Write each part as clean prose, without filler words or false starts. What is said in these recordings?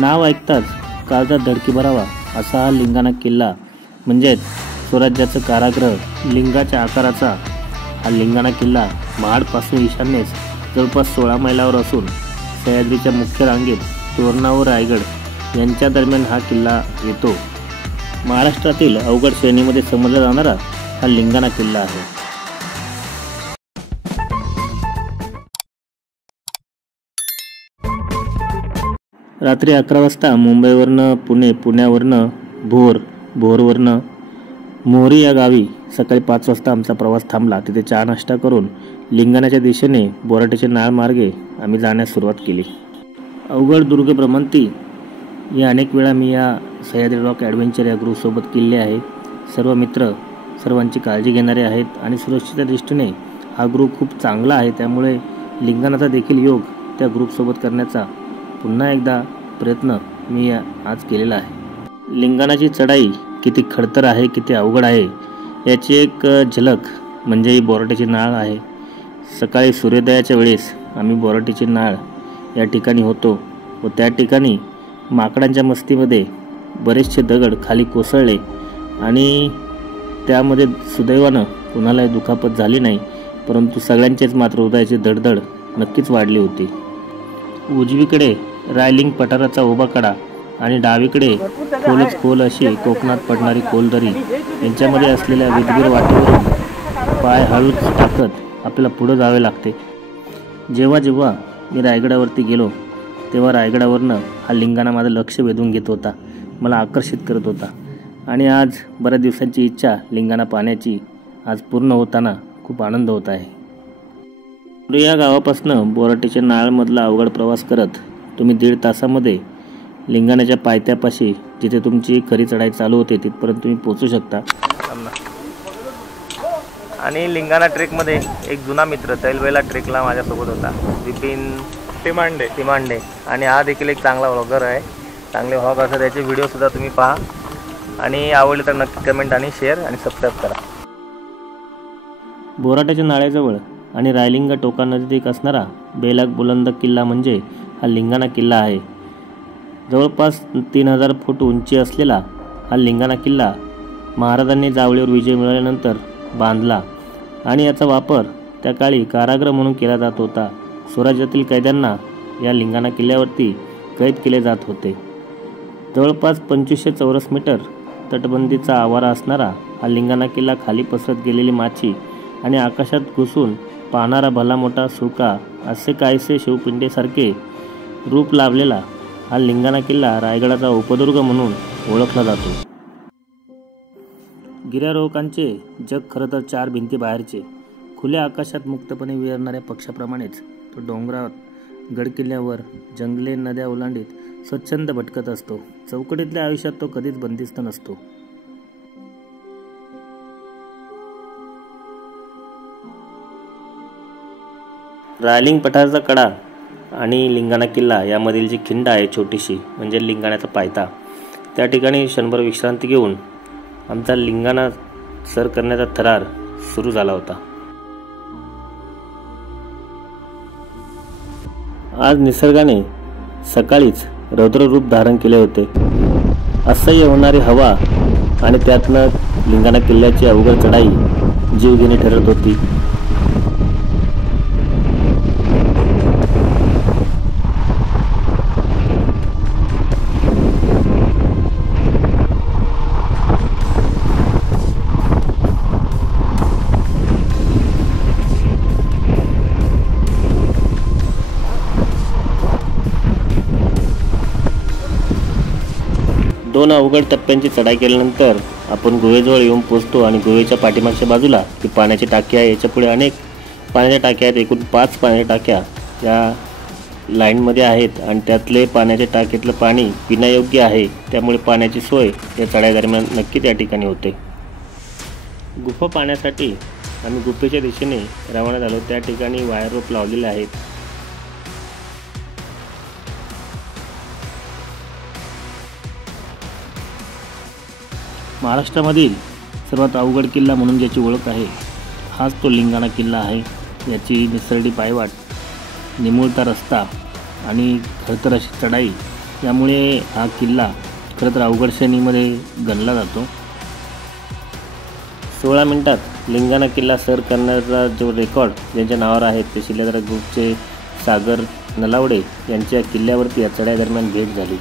नाव ऐकताच काळजात धडकी भरावा असा हा लिंगाणा किल्ला म्हणजेच स्वराज्याचं कारागृह लिंगाच्या आकाराचा हा लिंगाणा किल्ला महाडपासून ईशान्येस जवळपास 16 मैलावर असून सह्याद्रीच्या मुख्य रांगेत तोरणा व रायगड यांच्या दरम्यान हा किल्ला येतो। महाराष्ट्रातील अवघड श्रेणीमध्ये समजला जाणारा हा लिंगाणा किल्ला आहे। रात्री 11 वाजता मुंबईवरनं पुणे, पुण्यावरनं भोर, भोरवरनं मोहरी या गावी सकाळी 5 वाजता आमचा प्रवास थांबला। तिथे चहा नाश्ता करून लिंगाण्याच्या दिशेने बोराटेचे नाळ मार्गे आम्ही जाण्यास सुरुवात केली। अवघड दुर्ग भ्रमंती या अनेक वेळा मी या सह्याद्री रॉक ॲडव्हेंचर या ग्रुपसोबत केले आहे। सर्व मित्र सर्वांची काळजी घेणारे आहेत आणि सुरक्षेच्या दृष्टीने हा ग्रुप खूप चांगला आहे। त्यामुळे लिंगाणाचा देखील योग त्या ग्रुपसोबत करण्याचा पुन्हा एकदा प्रयत्न मी आज केलेला आहे। लिंगाणाची चढाई किती खडतर आहे, किती अवघड आहे याची एक झलक म्हणजे ही बोराटेची नाळ आहे। सकाळी सूर्योदयाच्या वेळेस आम्ही बोराटेची नाळ या ठिकाणी होतो व त्या ठिकाणी माकडांच्या मस्तीमध्ये बरेचसे दगड खाली कोसळले आणि त्यामध्ये सुदैवानं कुणालाही दुखापत झाली नाही, परंतु सगळ्यांचेच मात्र हृदयाची धडधड नक्कीच वाढली होती। उजवीकडे रायलिंग पठाराचा उभा कडा आणि डावीकडे खोलच खोल अशी कोकणात पडणारी खोलदरी यांच्यामध्ये असलेल्या विदगीर वाटेवरून पाय हळूच टाकत आपल्याला पुढे जावे लागते। जेव्हा जेव्हा मी रायगडावरती गेलो तेव्हा रायगडावरनं हा लिंगाणा माझं लक्ष वेधून घेत होता, मला आकर्षित करत होता आणि आज बऱ्याच दिवसांची इच्छा लिंगाणा पाहण्याची आज पूर्ण होताना खूप आनंद होत आहे। या गावापासून बोराटेच्या नाळमधला अवघड प्रवास करत तुम्ही 1.5 तासामध्ये लिंगाण्याच्या पायथ्यापाशी जिथे तुमची खरी चढाई चालू होते तिथपर्यंत तुम्ही पोहोचू शकता। आणि लिंगाणा ट्रेकमध्ये एक जुना मित्र तैलवेला ट्रेकला माझ्यासोबत होता, विपिन तिमांडे आणि हा देखील एक चांगला व्लॉगर आहे। चांगले व्लॉग असतात, त्याचे व्हिडिओसुद्धा तुम्ही पहा आणि आवडले तर नक्की कमेंट आणि शेअर आणि सबस्क्राईब करा। बोराटाच्या नाळ्याजवळ आणि रायलिंग टोकानजीक असणारा बेलाग बुलंद किल्ला म्हणजे हा लिंगाणा किल्ला आहे। जवळपास 3000 फूट उंची असलेला हा लिंगाणा किल्ला महाराजांनी जावळीवर विजय मिळवल्यानंतर बांधला आणि याचा वापर त्या काळी कारागृह म्हणून केला जात होता। स्वराज्यातील कैद्यांना या लिंगाणा किल्ल्यावरती कैद केले जात होते। जवळपास 2500 चौरस मीटर तटबंदीचा आवारा असणारा हा लिंगाणा किल्ला खाली पसरत गेलेली माची आणि आकाशात घुसून पाहणारा भला मोठा सुका असे काहीसे शिवपिंडेसारखे रूप लाभलेला हा लिंगाणा किल्ला रायगडाचा उपदुर्ग म्हणून ओळखला जातो। गिर्यारोहकांचे जग खरं तर 4 भिंती बाहेरचे, खुल्या आकाशात मुक्तपणे विहरणाऱ्या पक्षाप्रमाणेच तो डोंगरात, गडकिल्ल्यावर, जंगले, नद्या ओलांडीत स्वच्छंद भटकत असतो। चौकटीतल्या आयुष्यात तो कधीच बंदिस्त नसतो। रायलिंग पठाराचा कडा आणि लिंगाणा किल्ला यामधील जी खिंड आहे छोटीशी म्हणजे लिंगाण्याचा पायथा, त्या ठिकाणी क्षणभर विश्रांती घेऊन आमचा लिंगाणा सर करण्याचा थरार सुरू झाला होता। आज निसर्गाने सकाळीच रौद्ररूप धारण केले होते। असह्य होणारी हवा आणि त्यातनं लिंगाणा किल्ल्याची अवघड चढाई जीवघेणी ठरत होती। दोन अवघड टप्प्यांची चढाई केल्यानंतर आपण गुहेजवळ येऊन पोहोचतो आणि गुहेच्या पाठीमागच्या बाजूला ती पाण्याची टाकी आहे। याच्या पुढे अनेक पाण्याच्या टाक्या आहेत, एकूण 5 पाण्याच्या टाक्या या लाईनमध्ये आहेत आणि त्यातले पाण्याच्या टाकीतलं पाणी पिण्यायोग्य आहे, त्यामुळे पाण्याची सोय या चढाईदरम्यान नक्कीच या ठिकाणी होते। गुफा पाहण्यासाठी आम्ही गुफेच्या दिशेने रवाना झालो। त्या ठिकाणी वायर रोप लावलेले आहेत। महाराष्ट्रामधील सर्वात अवघड किल्ला म्हणून ज्याची ओळख आहे हाच तो लिंगाणा किल्ला आहे। याची निसरडी पायवाट, निमुळता रस्ता आणि खडतर अशी चढाई यामुळे हा किल्ला खरं तर अवघड श्रेणीमध्ये गणला जातो. 16 मिनिटात लिंगाणा किल्ला सर करण्याचा जो रेकॉर्ड ज्यांच्या नावावर आहे ते शिलेदार ग्रुपचे सागर नलावडे यांच्या किल्ल्यावरती या चढाईदरम्यान भेट झाली.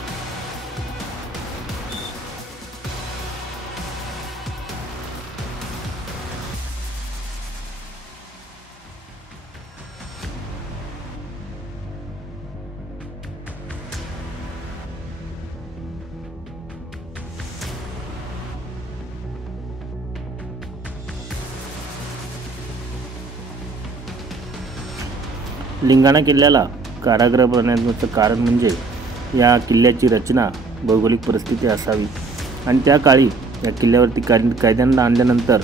लिंगाणा किल्ल्याला कारागृह बनवण्याचं कारण म्हणजे या किल्ल्याची रचना भौगोलिक परिस्थिती असावी आणि त्या काळी या किल्ल्यावरती कैद्यांना आणल्यानंतर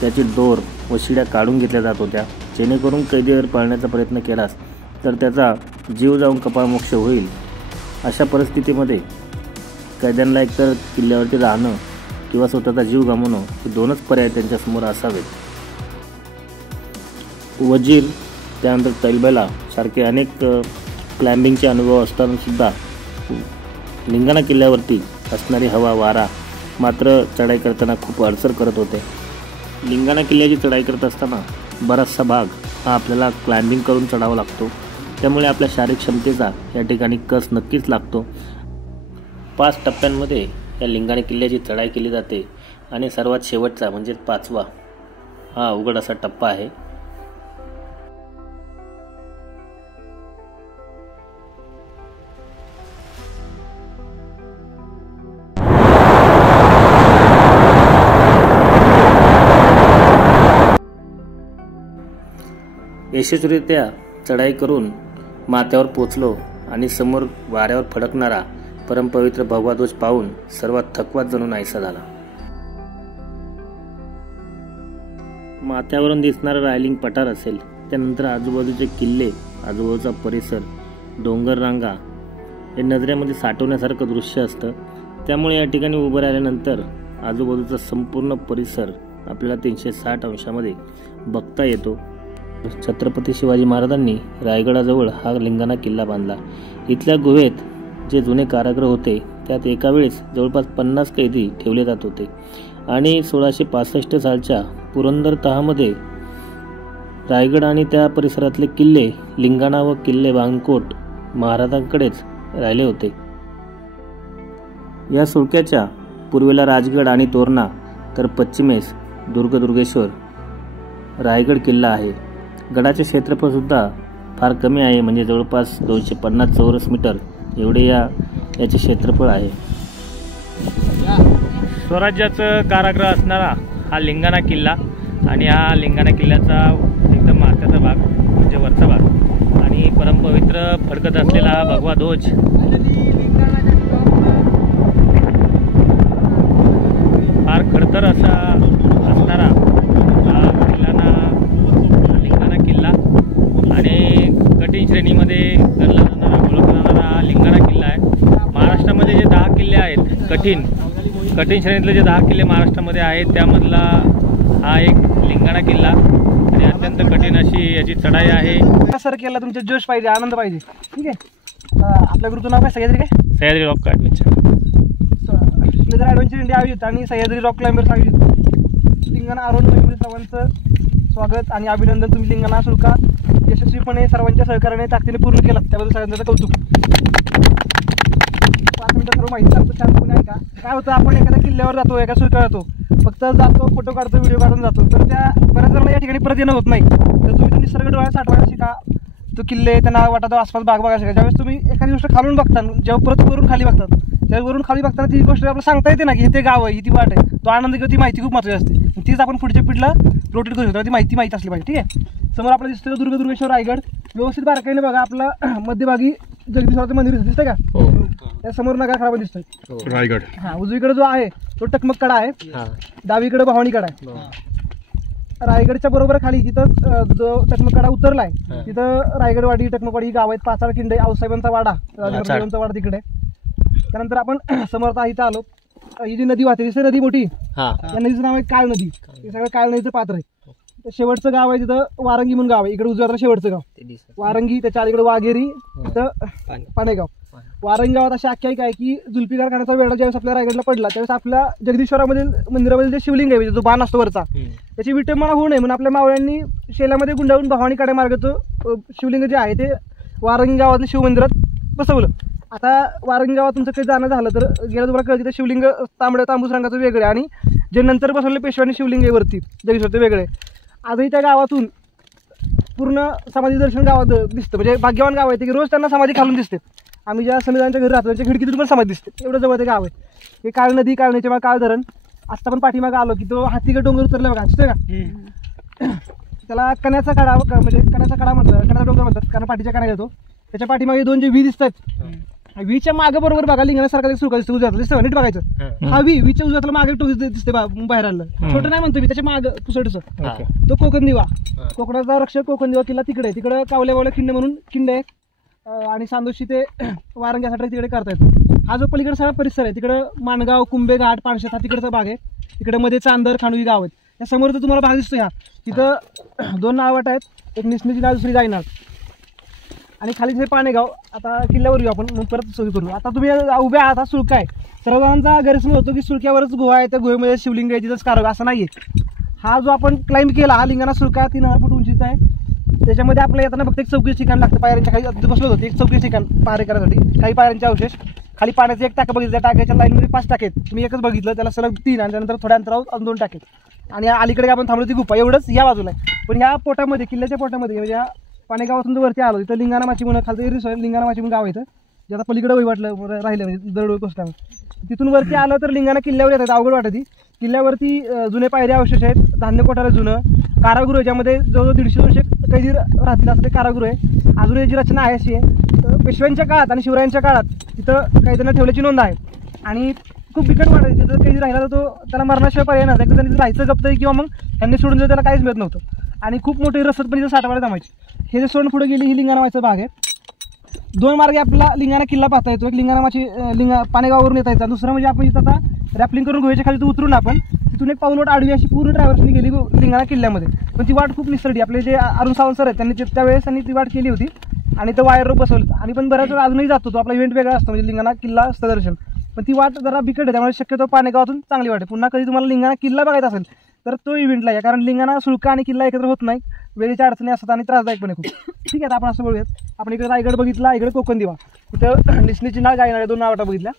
त्याची दोर व शिड्या काढून घेतल्या जात होत्या, जेणेकरून कैदीवर पळण्याचा प्रयत्न केलास तर त्याचा जीव जाऊन कपाळमोक्ष होईल. अशा परिस्थितीमध्ये कैद्यांना एकतर किल्ल्यावरती राहणं किंवा स्वतःचा जीव गमावणं हे दोनच पर्याय त्यांच्यासमोर असावेत. वजीर त्यानंतर तैलबैला सारखे अनेक क्लाइम्बिंगचे अनुभव असतानासुद्धा लिंगाणा किल्ल्यावरती असणारी हवा वारा मात्र चढाई करताना खूप अडसर करत होते. लिंगाणा किल्ल्याची चढाई करत असताना बराचसा भाग हा आपल्याला क्लाइम्बिंग करून चढावा लागतो, त्यामुळे आपल्या शारीरिक क्षमतेचा या ठिकाणी कस नक्कीच लागतो. 5 टप्प्यांमध्ये या लिंगाणा किल्ल्याची चढाई केली जाते आणि सर्वात शेवटचा म्हणजे 5वा हा अवघड असा टप्पा आहे. यशस्वीरित्या चढाई करून माथ्यावर पोचलो आणि समोर वाऱ्यावर फडकणारा परमपवित्र भगवा ध्वज पाहून सर्वात थकवा जणू नाहीसा झाला. माथ्यावरून दिसणारा रायलिंग पठार असेल, त्यानंतर आजूबाजूचे किल्ले, आजूबाजूचा परिसर, डोंगर रांगा हे नजरेमध्ये साठवण्यासारखं दृश्य असतं. त्यामुळे या ठिकाणी उभं राहिल्यानंतर आजूबाजूचा संपूर्ण परिसर आपल्याला 360 अंशामध्ये बघता येतो. छत्रपती शिवाजी महाराजांनी रायगडाजवळ हा लिंगाणा किल्ला बांधला. इथल्या गुहेत जे जुने कारागृह होते त्यात एका वेळेस जवळपास 50 कैदी ठेवले जात होते आणि 1665 सालच्या पुरंदर तहामध्ये रायगड आणि त्या परिसरातले किल्ले लिंगाणा व किल्ले बांगकोट महाराजांकडेच राहिले होते. या सुळक्याच्या पूर्वेला राजगड आणि तोरणा तर पश्चिमेस दुर्गेश्वर रायगड किल्ला आहे. गडाचे क्षेत्रफळ सुद्धा फार कमी आहे, म्हणजे जवळपास 250 चौरस मीटर एवढे याचे क्षेत्रफळ आहे. स्वराज्याचं कारागृह असणारा हा लिंगाणा किल्ला आणि हा लिंगाणा किल्ल्याचा एकदम माथ्याचा भाग म्हणजे वरचा भाग आणि परमपवित्र फडकत असलेला हा भगवा ध्वज फार खडतर असा असणारा हा लिंगाणा किल्ला आणि कठीण श्रेणीमध्ये गणला जाणारा ओळखला जाणारा हा लिंगाणा किल्ला आहे. महाराष्ट्रामध्ये जे 10 किल्ले आहेत कठीण श्रेणीतले जे 10 किल्ले महाराष्ट्रामध्ये आहेत त्यामधला हा एक लिंगाणा किल्ला आणि अत्यंत कठीण अशी याची चढाई आहे. सर केला तुमचा जोश पाहिजे, आनंद पाहिजे. ठीक आहे, आपल्या गुरुचं नाव काय? सह्याद्री काय? Sahyadri rock adventure. Shiledar adventure India आयोजित आणि सह्याद्री रॉक क्लाइंबर्स आयोजित लिंगाणा आरोहण मोहिमेमध्ये सर्वांचं स्वागत आणि अभिनंदन. तुम्ही लिंगाणा शुल्का यशस्वीपणे सर्वांच्या सहकार्याने ताकदीने पूर्ण केला, त्याबद्दल सगळ्यांचं कौतुक. 5 मिनिटं सर्व माहिती सांगतो शांतपणे ऐका. काय होतं, आपण एखाद्या किल्ल्यावर जातो, एका शुल्का जातो, फक्त जातो, फोटो काढतो, व्हिडिओ काढून जातो, तर त्या बऱ्याच जणांना या ठिकाणी परत येणं होत नाही. तर तुम्ही तो निसर्ग डोळ्यात साठवायला शिका, तो किल्ले त्यांना वाटत आसपास बाग बघायला शिका. ज्यावेळेस तुम्ही एखादी गोष्ट खालून बघता, जेव्हा परत वरून खाली बघतात, त्यावेळेस वरून खाली बघताना ती गोष्ट आपल्याला सांगता येते ना की ते गाव आहे, ही ती वाट आहे, तो आनंद किंवा ती माहिती खूप महत्त्वाची असते. तीच आपण पुढच्या पिढीला रोटेट करू शकतो, ती माहिती असली पाहिजे. ठीक आहे, समोर आपल्याला दिसतोय दुर्गेश्वर रायगड. व्यवस्थित बारकाईने बघा, आपला मध्यभागी जगदीश्वराचं मंदिर दिसतंय का? त्या समोर नगर खराब दिसतोय रायगड. हा, उजवीकडे जो आहे तो टकमक कडा आहे, डावीकडे भवानी कडा आहे. रायगडच्या बरोबर खाली जिथं जो टकमक कडा उतरलाय तिथं रायगडवाडी, टकमकवाडी गाव आहेत, 5 किंडे, आऊसाहेबांचा वाडा, राजांचा वाडा तिकडे. त्यानंतर आपण समोर इथं आलो. ही जी नदी वाहते दिसते नदी मोठी, या नदीचं नाव आहे काळ नदी. हे सगळं काळ नदीचं पात्र आहे. शेवटचं गाव आहे तिथं वारंगी म्हणून गाव आहे, इकडे उजव्या हाताला शेवटचं गाव वारंगी, त्याच्या अलीकडे वाघेरी, तिथं पाणेगाव. वारंगी गावात अशी आख्यायिका आहे की जुल्फिकार खानाचा वेढा ज्यावेळेस आपल्या रायगडला पडला त्यावेळेस आपल्या जगदीश्वरामधील मंदिरामधील जे शिवलिंग आहे जो बाण असतो वरचा त्याची विटंबना होऊ नये म्हणून आपल्या मावळ्यांनी शेल्यामध्ये गुंडाळून भवानीकडे मार्गाचं शिवलिंग जे आहे ते वारंगी गावातल्या शिवमंदिरात बसवलं. आता वारंगी गावात तुमचं काही जाणं झालं तर गेलं तुम्हाला कळतं शिवलिंग तांबूस रंगाचं वेगळे आणि जे नंतर बसवले पेशव्यांनी शिवलिंग आहे वरती जगदीश्वर ते वेगळे. आजही त्या गावातून पूर्ण समाधी दर्शन गावात दिसतं, म्हणजे भाग्यवान गाव आहे ते की रोज त्यांना समाधी खालून दिसते. आम्ही ज्या संविधानाच्या घरी राहतो त्यांच्या खिडकीतून पण समाधी दिसते, एवढं जवळ ते गाव आहे. हे काळ नदी, काळ नदीच्या मग काळ धरण आता पण पाठीमागं आलो की तो हातीगड डोंगर उतरला बघा, दिसतोय का? त्याला कण्याचा कडा, म्हणजे कण्याचा कडा म्हणतात, कण्याचा डोंगर म्हणतात कारण पाठीच्या कण्या येतो. त्याच्या पाठीमागे 2 जे व्ही दिसतात, व्हीच्या मागे बरोबर बघा लिंगाण्यासारखा सुरका दिसतो उजव्यातला, दिसतं नीट बघायचं. हा व्हीच्या उजव्यातला मागे टोक दिसते बाहेर आलं, छोटं नाही म्हणतो मी, त्याच्या मागे पुसटचं तो कोकण दिवा, कोकणाचा रक्षक कोकण दिवा किल्ला तिकडे कावल्या खिंड म्हणून खिंड आहे आणि सांदोशी ते वारंग्यासाठी तिकडे करता येतो. हा जो पलीकडे सगळा परिसर आहे तिकडं माणगाव, कुंभे घाट, पाणशेत हा तिकडचा भाग आहे. तिकडे मध्ये चांदर, खांडवी गाव आहेत. त्या समोर तर तुम्हाला भाग दिसतो ह्या तिथं 2 नावट आहेत, एक निसणीची नाव, दुसरी जायनाथ आणि खाली तिथे पाणेगाव. आता किल्ल्यावर येऊ आपण, परत सोयी करू. आता तुम्ही उभ्या आहात, हा सुळका आहे. सर्वांचा गैरसमज होतो की सुळक्यावरच गुहा आहे, त्या गुहेमध्ये शिवलिंग आहे तिथंच कारव, असं नाही आहे. हा जो आपण क्लाइंब केला हा लिंगाणा सुळका 3000 फूट उंचीचा आहे. त्याच्यामध्ये आपल्याला येताना फक्त एक चौकीचं ठिकाण लागतं, पायऱ्यांच्या खाली बसलो होतो, एक चौकीचं ठिकाण पाहारे करण्यासाठी, काही पायऱ्यांचे अवशेष, खाली पाण्याचं एक टाकं बघितलं, त्या टाक्याच्या लाईनमध्ये 5 टाके आहेत, तुम्ही एकच बघितलं, त्याला सलग 3 आणि त्यानंतर थोड्या अंतरावर 2 टाके आणि अलीकडे आपण थांबलो ती गुफा, एवढंच या बाजूला आहे. पण ह्या पोटामध्ये, किल्ल्याच्या पोटामध्ये म्हणजे पाणेगावातून जर वरती आलो तिथं लिंगाणा माची म्हणून खालतं लिंगाणा माची म्हणून गाव येतं, जे आता पलीकडे वाटलं राहिलं म्हणजे दरडोळ कोसल्यावर. तिथून वरती आलं तर लिंगाणा किल्ल्यावर येतात, अवघड वाटत. किल्ल्यावरती जुने पायरे अवशेष आहेत, धान्य कोठारा जुनं, कारागृह ज्यामध्ये जवळजवळ 150-200 कैदी राहतील असं ते कारागृह आहे. अजून याची रचना आहे अशी आहे, पेशव्यांच्या काळात आणि शिवरायांच्या काळात तिथं कैद्यांना ठेवल्याची नोंद आहे आणि खूप बिकट वाटत. तिथं कैदी राहिला तर तो त्याला मरणाशिवाय पर्याय नव्हता, एकदा त्यांनी राहायचं जप्त किंवा मग त्यांनी सोडून जर त्याला काहीच मिळत नव्हतं आणि खूप मोठी रसद पण इथं साठवायला जमायची. हे जे सोडून पुढे गेली ही लिंगाणा माचा भाग आहे. 2 मार्गे आपल्याला लिंगाणा किल्ला पाहता येतो, एक लिंगाणा माची पाणेगावावरून येता येतं, दुसरं म्हणजे आपण इथं आता रॅपलिंग करून गुहेच्या खाली उतरून आपण तिथून एक पाऊलवाट आडवी अशी पूर्ण ट्रॅव्हल्सनी गेली लिंगाणा किल्ल्यामध्ये. पण ती वाट खूप निसरडी. आपले जे अरुण सावंत सर आहेत त्यांनी त्यावेळेस ती वाट केली होती आणि तो वायर रोप बसवलं. आम्ही पण बऱ्याच वेळा अजूनही जातो, तो आपला इव्हेंट वेगळा असतो म्हणजे लिंगाणा किल्ला स्थळदर्शन, पण ती वाट जरा बिकट आहे त्यामुळे शक्यतो पाणेगावातून चांगली वाटते. पुन्हा कधी तुम्हाला लिंगाणा किल्ला बघायचा असेल तर तो इव्हेंटला या, कारण लिंगाणा सुळका आणि किल्ला एकत्र होत नाही, वेळेच्या अडचणी असतात आणि त्रासदायक पण आहे खूप. ठीक आहे, आपण असं बोलूयात. आपण इकडे रायगड बघितला, इकडे कोकण दिवा, इथं निसणीची नाळ गायनाळ 2 नावाटा बघितल्या.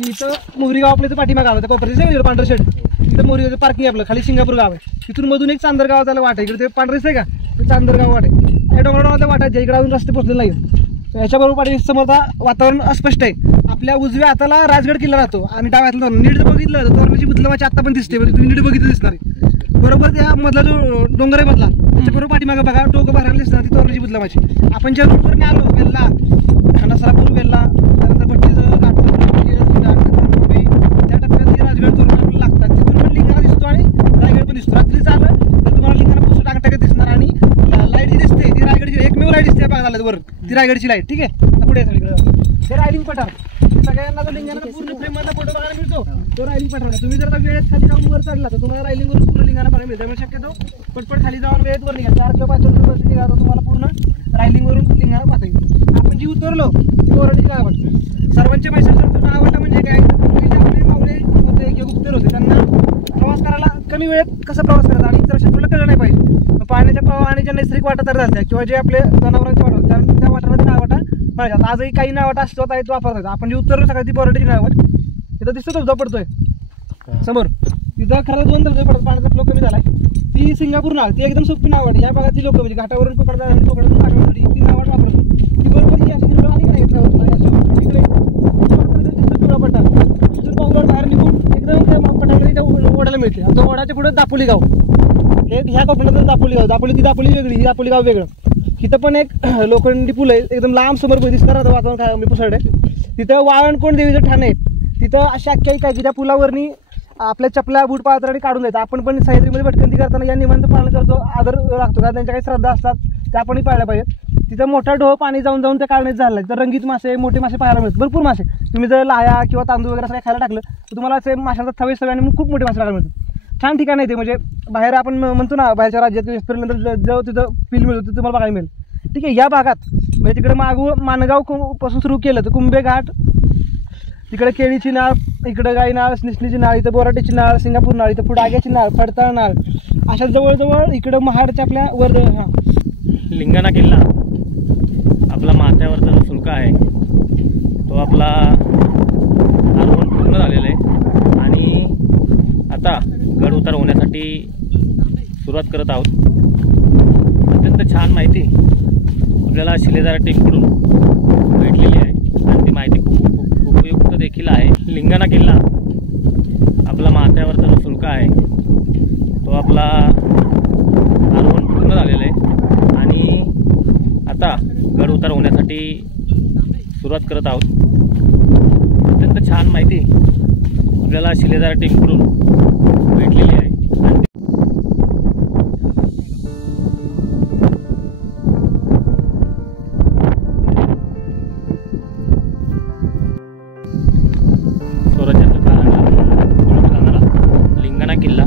इथं मोहरी गाव आपल्या इथं पाठीमाग आलं, त्या कोपऱ्याचं पांढरं शेड, इथं मोहरी पार्किंग आपलं, खाली सिंगापूर गाव आहे. तिथून मधून एक चांदर गाव त्याला वाट आहे, इकडे ते पांढरेच आहे का ते चांदर गाव वाट आहे. या डोंगरावरच्या वाट आहे, इकडे अजून रस्ते पोचलेले नाही. याच्याबरोबर पाठी समोर वातावरण अस्पष्ट आहे. आपल्या उजव्या हाताला राजगड किल्ला राहतो आणि डाव्या हाताला नीट जर बघितलं तर तोरणाची बुद्धलमाची आत्ता पण दिसते, तुम्ही नीट बघितलं दिसणार आहे. बरोबर त्या मधला जो डोंगर आहे मधला त्याच्याबरोबर पाठीमागं बघा टोक बाहेर दिसणार ती तोरणाची बुद्धलमाची. आपण ज्या रूटवरने आलो वेल्ला, नसरापूर वेल्ला, त्यानंतर भट्टीचं घाट, त्या टप्प्यात राजगड तोरण आपल्याला लागतात. तिथून पण लिंगाणा दिसतो आणि रायगड पण दिसतो. रात्री झालं तर तुम्हाला लिंगाणा पुस्तक टाकटाकत दिसणार आणि लाईट जी दिसते ती रायगडची एकमेव लाईट दिसते बघा झालं वर, ती रायगडची लाईट. ठीक आहे, पुढे ते रायडिंग पठार, सगळ्यांना तर लिंगाणा पूर्ण फ्रेममधला फोटो बघायला मिळतो, तो रायडिंग पठार. तुम्ही जर वेळेत खाली जाऊन वर चढला तर तुम्हाला रायडिंगवरून पूर्ण लिंगाणा पाहायला मिळतं. त्यामुळे शक्यतो पटपट खाली जाऊन वेळेत वर निघा, 4 किंवा 5 वर्ष निघा तर तुम्हाला पूर्ण रायडिंगवरून लिंगाणा पाहता येईल. आपण जी उतरलो ती ओरडी काय आवडतं सर्वांच्या पैशाचं नाव आवडलं म्हणजे काय, आपले मावळे होते किंवा गुप्तेर होते त्यांना प्रवास करायला कमी वेळेत कसा प्रवास करायचा आणि इतर शत्रूला कळलं नाही पाहिजे. पाण्याच्या प्रवाहाने ज्या नैसर्गिक वाटा तयार झाल्या किंवा जे आपले जनावरांच्या वाटा होतात त्या वाटामध्ये नावाटा मिळतात. आजही काही नावाटा असतात आहेत वापरतात. आपण जे उतरलो सकाळी ती बोराटीची नावाट तिथं दिसतो धबधबा पडतोय समोर, तिथं खरं 2 धबधबे पडतात, पाण्याचा फ्लो कमी झालाय. ती सिंगापूर नाव, ती एकदम सोपी नावाट. या भागातील लोक म्हणजे घाटावरून कोकणातून पाण्यासाठी ती नावाट वापरतात. ती बरोबर ही अशी हिरवळ आली नाही इकडे पठार, तिथून पाऊलवाट बाहेर निघून एकदम त्या पठारामध्ये त्या ओढ्याला मिळते. तो ओढ्याच्या पुढे दापोली गाव, हे ह्या कोकणातून दापोली गाव, ती दापोली वेगळी, ही दापोली गाव वेगळं. तिथं पण एक लोखंडी पूल आहे एकदम लांब समोर दिसणार आता वातावरण काय मी पुसड आहे. तिथं वाळणकोण देवीचं ठाण आहे. तिथं अशी आख्यायिका आहे की त्या पुलावरनी आपल्या चपल्या बूट पाळतराडी काढून द्यायचं. आपण पण सह्याद्रीमध्ये भटकंती करताना या नियमांचं पालन करतो, आदर राखतो, कारण त्यांच्या काही श्रद्धा असतात त्या आपणही पाळल्या पाहिजेत. तिथं मोठा ढोह पाणी जाऊन जाऊन त्या काढण्यात झालं आहे. तर रंगीत मासे, मोठे मासे पाहायला मिळतात, भरपूर मासे. तुम्ही जर लाया किंवा तांदूळ वगैरे असं खायला टाकलं तर तुम्हाला असे माशांचा थवे सवय आणि खूप मोठे मासे पाहायला मिळतात. छान ठिकाण आहे ते. म्हणजे बाहेर आपण म्हणतो ना बाहेरच्या राज्यात फिरल्यानंतर जो तिथं फील मिळतो ते तुम्हाला बघायला मिळेल. ठीक आहे, या भागात म्हणजे तिकडे माणगाव पासून सुरू केलं तर कुंभे घाट, तिकडे केळीची नाळ, इकडे गाई नाळ, निसणीची नाळ, इथं बोराटीची नाळ, सिंगापूर नाळ, इथं पुढे आग्याची नाळ, फडताळ नाळ, अशा जवळजवळ इकडं महाडच्या आपल्या वर लिंगाणा किल्ला आपला माथ्यावरचा जो सुळका आहे तो आपला आरोहण पूर्ण झालेलं आहे आणि आता गड उतार होण्यासाठी सुरुवात करत आहोत. अत्यंत छान माहिती आपल्याला शिलेदार टीमकडून भेटलेली आहे आणि ती माहिती खूप उपयुक्त देखील आहे. लिंगाणा किल्ला आपला माथ्यावरचा जो सुळका आहे तो आपला आरोहण पूर्ण झालेलं आहे आणि आता गड उतार होण्यासाठी सुरुवात करत आहोत. अत्यंत छान माहिती आपल्याला शिलेदार टीमकडून भेटलेली आहे. स्वराज्याचा जाणारा लिंगाणा किल्ला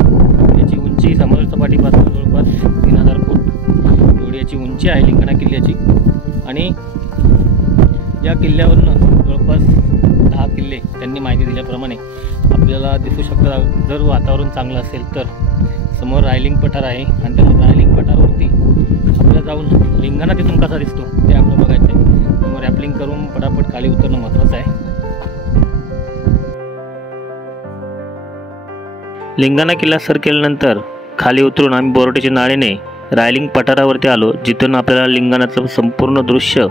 याची उंची समुद्र सपाटीपासून जवळपास 3000 फूट एवढी याची उंची आहे लिंगाणा किल्ल्याची. आणि या किल्ल्यावरनं जवळपास 10 किल्ले त्यांनी माहिती दिल्याप्रमाणे आपल्याला दिसू शकतात. जर वातावरण चांगलं असेल तर समोर रायलिंग पठार आहे आणि त्या रायलिंग पठारवरती आपल्याला जाऊन लिंगाणा तिथून कसा दिसतो ते आपल्याला बघायचं आहे. समोर रॅपलिंग करून पटापट खाली उतरणं महत्त्वाचं आहे. लिंगाणा किल्ला सर केल्यानंतर खाली उतरून आम्ही बोराटीच्या नाळेने रायलिंग पठारावरती आलो, जिथून आपल्याला लिंगाणाचं संपूर्ण दृश्य,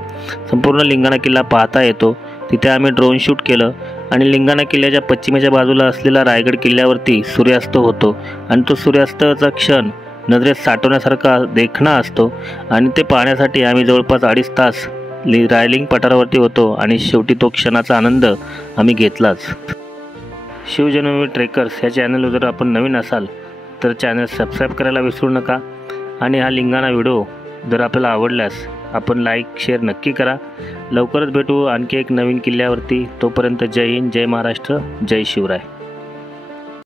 संपूर्ण लिंगाणा किल्ला पाहता येतो. तिथे आम्ही ड्रोन शूट केलं आणि लिंगाणा किल्ल्याच्या पश्चिमेच्या बाजूला असलेला रायगड किल्ल्यावरती सूर्यास्त होतो आणि तो सूर्यास्ताचा क्षण नजरेत साठवण्यासारखा देखणा असतो आणि ते पाहण्यासाठी आम्ही जवळपास 2.5 तास रायलिंग पठारावरती होतो आणि शेवटी तो क्षणाचा आनंद आम्ही घेतलाच. शिवजन्मभूमी ट्रेकर्स या चॅनलवर जर आपण नवीन असाल तर चॅनल सबस्क्राईब करायला विसरू नका आणि हा लिंगाणा व्हिडिओ जर आपल्याला आवडल्यास आपण लाईक शेअर नक्की करा. लवकरच भेटू आणखी एक नवीन किल्ल्यावरती. तोपर्यंत जय हिंद, जय महाराष्ट्र, जय शिवराय.